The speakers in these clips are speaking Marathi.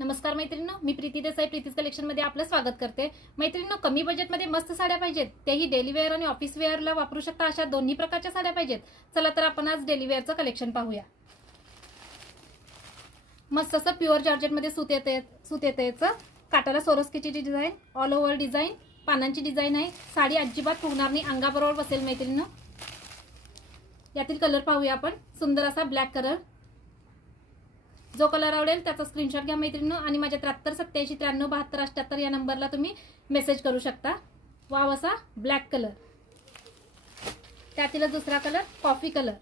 नमस्कार मैत्रिणींनो, मी प्रीती देसाई प्रीतीज कलेक्शनमध्ये आपलं स्वागत करते। मैत्रिणींनो, कमी बजेटमध्ये मस्त साड्या पाहिजेत, तेही डेली वेअर आणि ऑफिस वेअरला वापरू शकता अशा दोन्ही प्रकारच्या साड्या पाहिजेत। चला तर आपण आज डेली वेअरचं कलेक्शन पाहूया। मस्त असं प्युअर जॉर्जेटमध्ये सूत येते काटाला सोरोस्कीची डिझाइन, ऑल ओव्हर डिझाइन, पानांची डिझाइन आहे। साडी अजिबात फुगणार नाही, अंगाबरोबर बसेल मैत्रिणींनो। यातील कलर पाहूया आपण। सुंदर असा ब्लॅक कलर, जो कलर आवडेल त्याचा स्क्रीनशॉट घ्या मैत्रिणींनो आणि माझ्या 73 87 93 72 78 या नंबरला तुम्ही मेसेज करू शकता। वाव असा ब्लॅक कलर, त्यातील दुसरा कलर कॉफी कलर।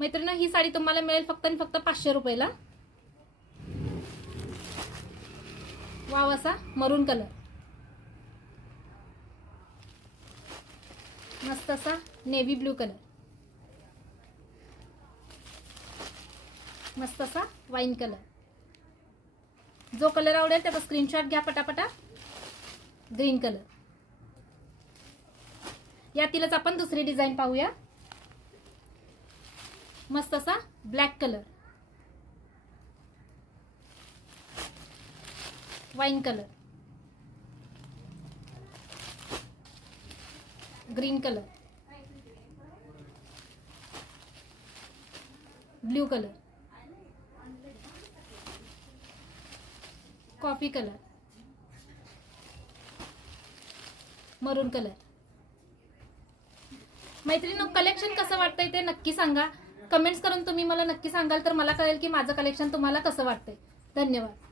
मैत्रिणींनो, ही साडी तुम्हाला मिळेल फक्त आणि फक्त 500 रुपयाला। वाव असा मरून कलर, मस्त असा नेव्ही ब्लू कलर, मस्त असा वाईन कलर। जो कलर आवडेल त्याचा स्क्रीनशॉट घ्या पटापटा। ग्रीन कलर, यातीलच आपण दुसरी डिझाइन पाहूया। मस्त असा black colour, wine colour, green colour, blue colour, coffee colour, मरून कलर। मैत्रिणींनो, कलेक्शन कसं वाटतंय ते नक्की सांगा। कमेंट्स करून तुम्ही मला नक्की सांगाल तर मला कळेल की माझं कलेक्शन तुम्हाला कसं वाटतंय। धन्यवाद।